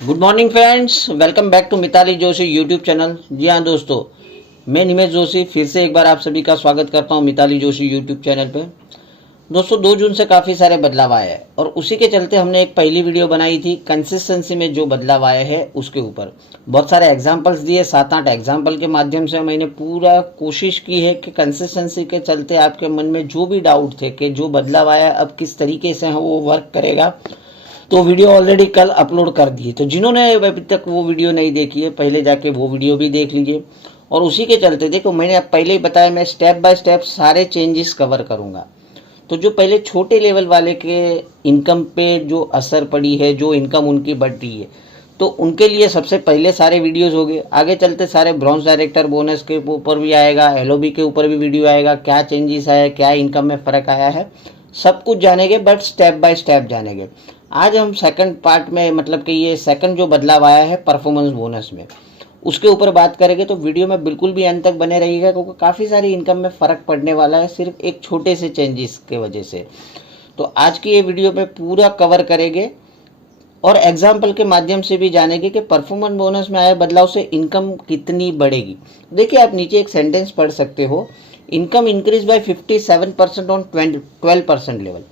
Good morning friends, welcome back to Mitali Joshi YouTube channel. जी हाँ दोस्तों, मैं निमेश जोशी फिर से एक बार आप सभी का स्वागत करता हूँ मिताली जोशी यूट्यूब चैनल पे। दोस्तों 2 जून से काफ़ी सारे बदलाव आए हैं और उसी के चलते हमने एक पहली वीडियो बनाई थी कंसिस्टेंसी में जो बदलाव आए हैं उसके ऊपर। बहुत सारे एग्जाम्पल्स दिए, 7-8 एग्जाम्पल के माध्यम से मैंने पूरा कोशिश की है कि कंसिस्टेंसी के चलते आपके मन में जो भी डाउट थे कि जो बदलाव आया अब किस तरीके से वो वर्क करेगा, तो वीडियो ऑलरेडी कल अपलोड कर दिए। तो जिन्होंने अभी तक वो वीडियो नहीं देखी है पहले जाके वो वीडियो भी देख लीजिए। और उसी के चलते देखो, मैंने अब पहले ही बताया, मैं स्टेप बाय स्टेप सारे चेंजेस कवर करूंगा। तो जो पहले छोटे लेवल वाले के इनकम पे जो असर पड़ी है, जो इनकम उनकी बढ़ रही है, तो उनके लिए सबसे पहले सारे वीडियोस हो गए। आगे चलते सारे ब्रॉन्ज डायरेक्टर बोनस के ऊपर भी आएगा, एलओबी के ऊपर भी वीडियो आएगा, क्या चेंजेस आया, क्या इनकम में फ़र्क आया है, सब कुछ जानेंगे, बट स्टेप बाय स्टेप जानेंगे। आज हम सेकंड पार्ट में, मतलब कि ये सेकंड जो बदलाव आया है परफॉर्मेंस बोनस में, उसके ऊपर बात करेंगे। तो वीडियो में बिल्कुल भी अंत तक बने रहिएगा, क्योंकि काफ़ी सारी इनकम में फ़र्क पड़ने वाला है सिर्फ एक छोटे से चेंजेस के वजह से। तो आज की ये वीडियो में पूरा कवर करेंगे और एग्जाम्पल के माध्यम से भी जानेंगे कि परफॉर्मेंस बोनस में आए बदलाव से इनकम कितनी बढ़ेगी। देखिए, आप नीचे एक सेंटेंस पढ़ सकते हो, income increase by 57% on 12% level.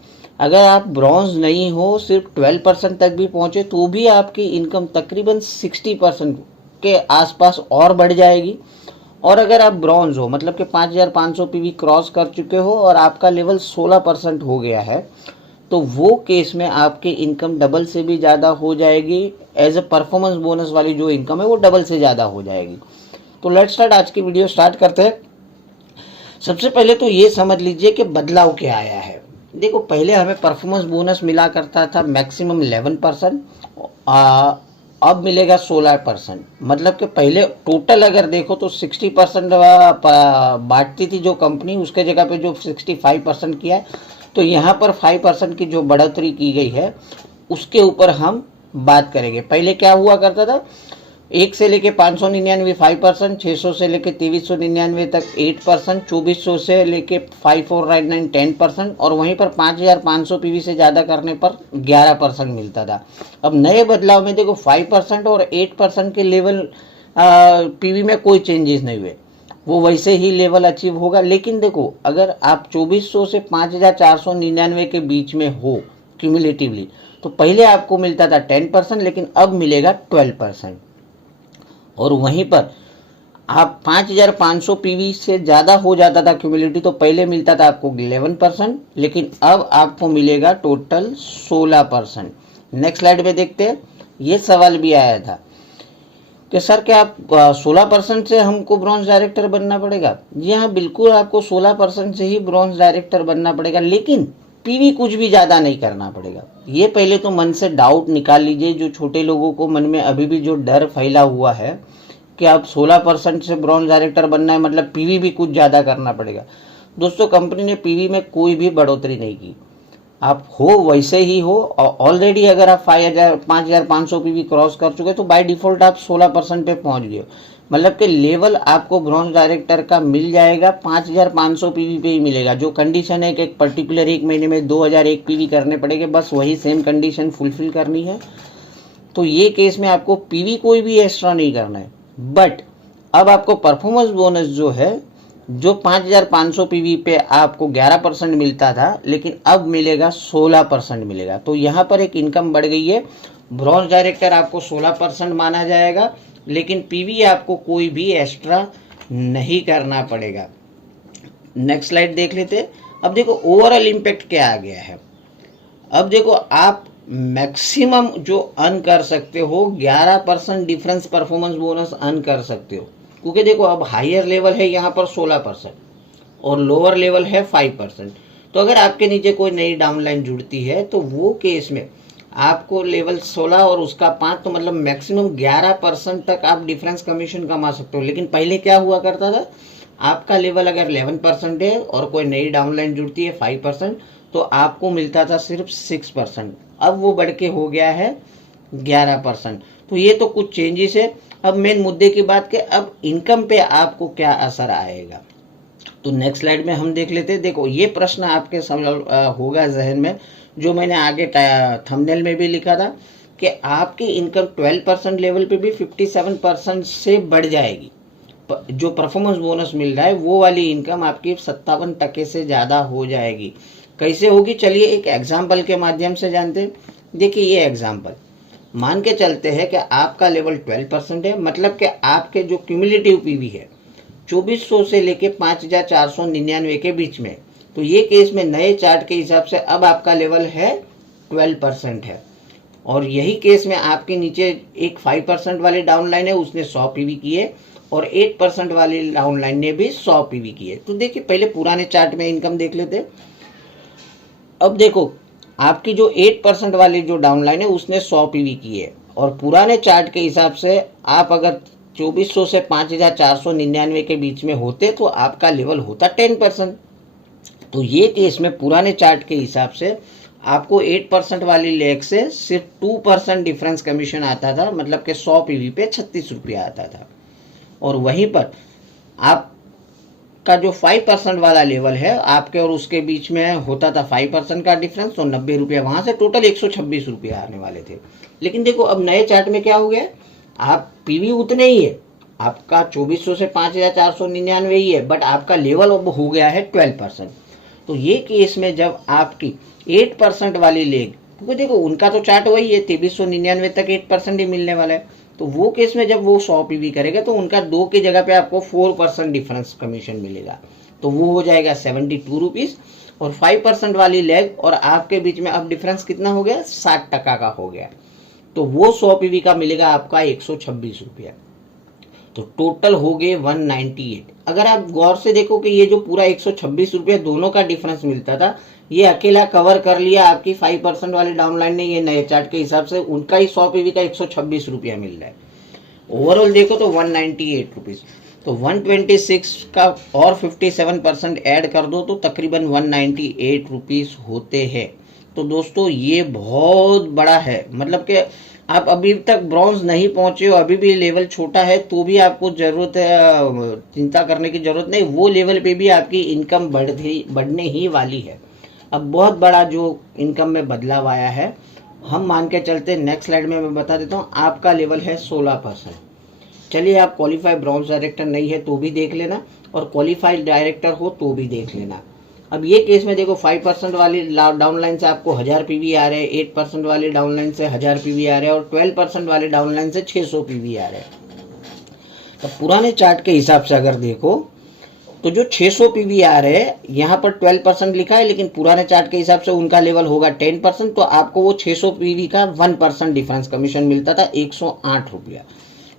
अगर आप ब्रॉन्ज नहीं हो, सिर्फ 12% तक भी पहुंचे तो भी आपकी इनकम तकरीबन 60% के आसपास और बढ़ जाएगी। और अगर आप ब्रॉन्ज हो, मतलब कि 5500 पीवी क्रॉस कर चुके हो और आपका लेवल 16% हो गया है, तो वो केस में आपकी इनकम डबल से भी ज़्यादा हो जाएगी। एज अ परफॉर्मेंस बोनस वाली जो इनकम है वो डबल से ज़्यादा हो जाएगी। तो लेट्स स्टार्ट, आज की वीडियो स्टार्ट करते हैं। सबसे पहले तो ये समझ लीजिए कि बदलाव क्या आया है। देखो, पहले हमें परफॉर्मेंस बोनस मिला करता था मैक्सिमम 11%, अब मिलेगा 16%। मतलब कि पहले टोटल अगर देखो तो 60% बांटती थी जो कंपनी, उसके जगह पे जो 65% किया है। तो यहाँ पर 5% की जो बढ़ोतरी की गई है उसके ऊपर हम बात करेंगे। पहले क्या हुआ करता था, 1 से लेके 599 5%, 600 से लेके 2399 तक 8%, 2400 से लेके 5499 10%, और वहीं पर 5500 पीवी से ज़्यादा करने पर 11% मिलता था। अब नए बदलाव में देखो 5% और 8% के लेवल पीवी में कोई चेंजेस नहीं हुए, वो वैसे ही लेवल अचीव होगा। लेकिन देखो, अगर आप 2400 से 5499 के बीच में हो क्यूमुलेटिवली, तो पहले आपको मिलता था 10%, लेकिन अब मिलेगा 12%। और वहीं पर आप 5500 पीवी से ज़्यादा हो जाता था क्यूमुलेटिव, तो पहले मिलता था आपको 11%, लेकिन अब आपको मिलेगा टोटल 16%। नेक्स्ट स्लाइड पे देखते हैं। ये सवाल भी आया था कि सर क्या आप 16% से हमको ब्रॉन्ज डायरेक्टर बनना पड़ेगा? जी हाँ, बिल्कुल आपको 16% से ही ब्रॉन्ज डायरेक्टर बनना पड़ेगा, लेकिन पीवी कुछ भी ज़्यादा नहीं करना पड़ेगा। ये पहले तो मन से डाउट निकाल लीजिए। जो छोटे लोगों को मन में अभी भी जो डर फैला हुआ है कि आप 16% से ब्रॉन्ज डायरेक्टर बनना है मतलब पीवी भी कुछ ज़्यादा करना पड़ेगा। दोस्तों, कंपनी ने पीवी में कोई भी बढ़ोतरी नहीं की, आप हो वैसे ही हो। ऑलरेडी अगर आप 5500 पीवी क्रॉस कर चुके तो बाय डिफॉल्ट आप 16% पे पहुंच गए। मतलब कि लेवल आपको ब्रॉन्ज डायरेक्टर का मिल जाएगा, 5500 पीवी पे ही मिलेगा। जो कंडीशन है कि एक पर्टिकुलर एक महीने में 2001 पीवी करने पड़ेंगे, बस वही सेम कंडीशन फुलफिल करनी है। तो ये केस में आपको पीवी कोई भी एक्स्ट्रा नहीं करना है। बट अब आपको परफॉर्मेंस बोनस जो है, जो 5500 पीवी पे आपको 11% मिलता था, लेकिन अब मिलेगा 16% मिलेगा। तो यहाँ पर एक इनकम बढ़ गई है। ब्रॉन्ज डायरेक्टर आपको 16% माना जाएगा, लेकिन पीवी आपको कोई भी एक्स्ट्रा नहीं करना पड़ेगा। नेक्स्ट स्लाइड देख लेते। अब देखो ओवरऑल इम्पैक्ट क्या आ गया है। अब देखो, आप मैक्सिमम जो अर्न कर सकते हो 11% डिफरेंस परफॉर्मेंस बोनस अर्न कर सकते हो। क्योंकि देखो, अब हायर लेवल है यहाँ पर 16% और लोअर लेवल है 5%। तो अगर आपके नीचे कोई नई डाउनलाइन जुड़ती है तो वो केस में आपको लेवल 16 और उसका 5, तो मतलब मैक्सिमम 11% तक आप डिफरेंस कमीशन कमा सकते हो। लेकिन पहले क्या हुआ करता था, आपका लेवल अगर 11% है और कोई नई डाउनलाइन जुड़ती है 5%, तो आपको मिलता था सिर्फ 6%। अब वो बढ़ के हो गया है 11%। तो ये तो कुछ चेंजेस है। अब मेन मुद्दे की बात कि अब इनकम पे आपको क्या असर आएगा, तो नेक्स्ट स्लाइड में हम देख लेते हैं। देखो, ये प्रश्न आपके होगा जहन में, जो मैंने आगे थंबनेल में भी लिखा था कि आपकी इनकम 12% लेवल पे भी 57% से बढ़ जाएगी। जो परफॉर्मेंस बोनस मिल रहा है वो वाली इनकम आपकी 57% से ज़्यादा हो जाएगी। कैसे होगी, चलिए एक एग्जाम्पल के माध्यम से जानते हैं। देखिए ये एग्जाम्पल मान के चलते हैं कि आपका लेवल 12% है, मतलब कि आपके जो क्यूमुलेटिव पीवी है 2400 से लेके 5499 के बीच में। तो ये केस में नए चार्ट के हिसाब से अब आपका लेवल है 12% है। और यही केस में आपके नीचे एक 5% वाली डाउनलाइन है, उसने 100 पीवी की है, और 8% वाली डाउनलाइन ने भी 100 पीवी की है। तो देखिए पहले पुराने चार्ट में इनकम देख लेते हैं। अब देखो आपकी जो 8% वाली जो डाउनलाइन है उसने 100 पीवी की है, और पुराने चार्ट के हिसाब से आप अगर 2400 से 5499 के बीच में होते तो आपका लेवल होता 10%। तो ये केस में पुराने चार्ट के हिसाब से आपको 8% वाली लेग से सिर्फ 2% डिफरेंस कमीशन आता था, मतलब कि 100 पीवी पे 36 रुपया आता था। और वहीं पर आपका जो 5% वाला लेवल है आपके और उसके बीच में होता था 5% का डिफरेंस, तो 90 रुपया, वहां से टोटल 126 रुपया आने वाले थे। लेकिन देखो अब नए चार्ट में क्या हो गया, आप पीवी उतने ही है, आपका 2400 से 5499 ही है, बट आपका लेवल अब हो गया है 12%। तो ये केस में जब आपकी 8% वाली लेग, क्योंकि देखो उनका तो चार्ट वही है 2399 तक 8% ही मिलने वाला है, तो वो केस में जब वो 100 पीवी करेगा तो उनका 2 की जगह पे आपको 4% डिफरेंस कमीशन मिलेगा, तो वो हो जाएगा 72 रुपीज। और 5% वाली लेग और आपके बीच में अब डिफरेंस कितना हो गया, 60% का हो गया, तो वो 100 पीवी का मिलेगा आपका 126 रुपया। तो टोटल हो गए 198। अगर आप गौर से देखो कि ये जो पूरा 126 रुपया दोनों का डिफरेंस मिलता था, ये अकेला कवर कर लिया आपकी 5% वाली डाउनलाइन ने। ये नए चार्ट के हिसाब से उनका ही 100 पीवी का 126 रुपया मिल रहा है। ओवरऑल देखो तो 198 रुपीज, तो 126 का और 57% ऐड कर दो तो तकरीबन 198 रुपीज होते हैं। तो दोस्तों ये बहुत बड़ा है, मतलब कि आप अभी तक ब्रॉन्ज नहीं पहुंचे हो, अभी भी लेवल छोटा है, तो भी आपको जरूरत है, चिंता करने की जरूरत नहीं, वो लेवल पे भी आपकी इनकम बढ़ने ही वाली है। अब बहुत बड़ा जो इनकम में बदलाव आया है, हम मान के चलते नेक्स्ट स्लाइड में मैं बता देता हूँ। आपका लेवल है 16%। चलिए आप क्वालिफाइड ब्रॉन्ज डायरेक्टर नहीं है तो भी देख लेना, और क्वालिफाइड डायरेक्टर हो तो भी देख लेना। अब ये केस में देखो 5% वाली डाउनलाइन से आपको 1000 पीवी आ रहे हैं, 8% वाली डाउनलाइन से 1000 पीवी आ रहे हैं, और 12% वाली डाउनलाइन से 600 पीवी आ रहे हैं। तो पुराने चार्ट के हिसाब से अगर देखो तो जो 600 पीवी आ रहे हैं, यहाँ पर 12% लिखा है, लेकिन पुराने चार्ट के हिसाब से उनका लेवल होगा 10%, तो आपको वो 600 पीवी का 1% डिफरेंस कमीशन मिलता था 108 रुपया।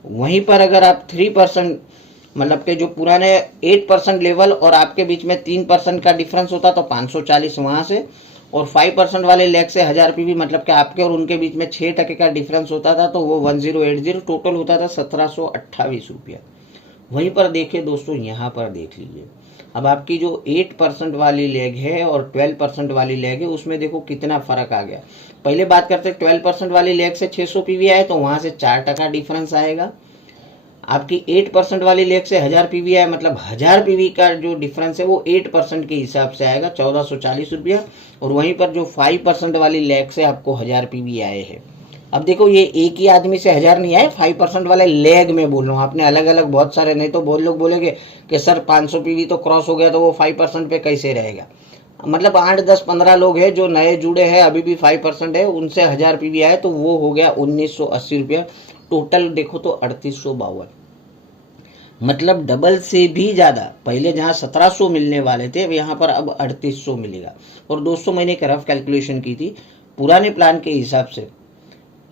वहीं पर अगर आप 3%, मतलब कि जो पुराने 8% लेवल और आपके बीच में 3% का डिफरेंस होता तो 540 वहाँ से, और 5% वाले लेग से 1000 पीवी, मतलब कि आपके और उनके बीच में 6% का डिफरेंस होता था, तो वो 1080, टोटल होता था 1728 रुपया। वहीं पर देखिए दोस्तों, यहाँ पर देख लीजिए, अब आपकी जो 8% वाली लेग है और 12% वाली लेग है, उसमें देखो कितना फर्क आ गया। पहले बात करते 12% वाली लेग से 600 पीवी आए तो वहाँ से 4% डिफरेंस आएगा। आपकी 8% वाली लेग से 1000 पीवी आए, मतलब 1000 पीवी का जो डिफरेंस है वो 8% के हिसाब से आएगा 1440 रुपया। और वहीं पर जो 5% वाली लेग से आपको 1000 पीवी आए हैं, अब देखो ये एक ही आदमी से 1000 नहीं आए, 5% वाले लेग में बोल रहा हूँ, आपने अलग अलग बहुत सारे, नहीं तो बहुत लोग बोलेंगे कि सर 500 पीवी तो क्रॉस हो गया तो वो 5% पे कैसे रहेगा। मतलब 8, 10, 15 लोग हैं जो नए जुड़े हैं, अभी भी 5% है, उनसे 1000 पीवी आए तो वो हो गया 1980 रुपया। टोटल देखो तो 3852, मतलब डबल से भी ज़्यादा। पहले जहाँ 1700 मिलने वाले थे, अब यहाँ पर अब 3800 मिलेगा। और दोस्तों मैंने एक रफ कैलकुलेशन की थी, पुराने प्लान के हिसाब से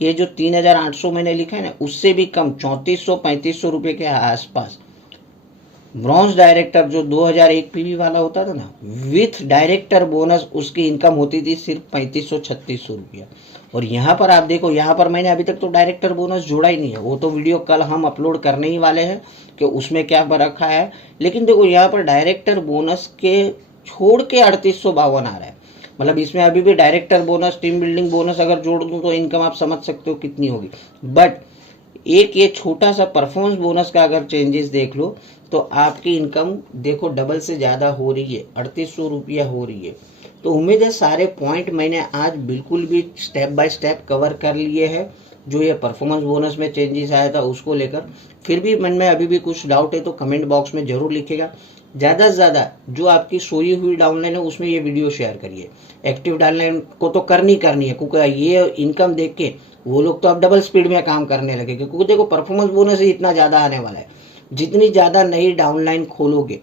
ये जो 3800 मैंने लिखा है ना, उससे भी कम 3400-3500 रुपये के आसपास ब्रॉन्ज डायरेक्टर जो 2001 पीवी वाला होता था ना, विथ डायरेक्टर बोनस, उसकी इनकम होती थी सिर्फ 3500-3600 रुपया। और यहाँ पर आप देखो, यहाँ पर मैंने अभी तक तो डायरेक्टर बोनस जोड़ा ही नहीं है, वो तो वीडियो कल हम अपलोड करने ही वाले हैं कि उसमें क्या रखा है। लेकिन देखो यहाँ पर डायरेक्टर बोनस के छोड़ के 3852 आ रहा है, मतलब इसमें अभी भी director bonus, team building bonus अगर जोड़ दूँ तो इनकम आप समझ सकते हो कितनी होगी। बट एक ये छोटा सा परफॉर्मेंस बोनस का अगर चेंजेस देख लो तो आपकी इनकम देखो डबल से ज़्यादा हो रही है, 3800 रुपया हो रही है। तो उम्मीद है सारे पॉइंट मैंने आज बिल्कुल भी स्टेप बाय स्टेप कवर कर लिए हैं। जो ये परफॉर्मेंस बोनस में चेंजेस आया था उसको लेकर, फिर भी मन में अभी भी कुछ डाउट है तो कमेंट बॉक्स में जरूर लिखिएगा। ज़्यादा से ज़्यादा जो आपकी सोई हुई डाउनलाइन है उसमें ये वीडियो शेयर करिए। एक्टिव डाउनलाइन को तो करनी है, क्योंकि ये इनकम देख के वो लोग तो अब डबल स्पीड में काम करने लगे, क्योंकि देखो परफॉर्मेंस बोनस ही इतना ज़्यादा आने वाला है। जितनी ज़्यादा नई डाउनलाइन खोलोगे,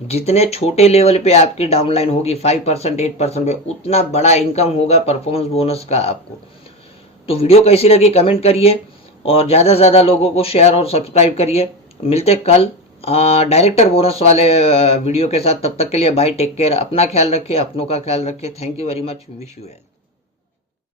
जितने छोटे लेवल पे आपकी डाउनलाइन होगी 5% 8% पे, उतना बड़ा इनकम होगा परफॉर्मेंस बोनस का आपको। तो वीडियो कैसी लगी कमेंट करिए और ज़्यादा से ज़्यादा लोगों को शेयर और सब्सक्राइब करिए। मिलते कल डायरेक्टर बोनस वाले वीडियो के साथ। तब तक के लिए बाय, टेक केयर, अपना ख्याल रखिए, अपनों का ख्याल रखिए। Thank you very much, wish you well.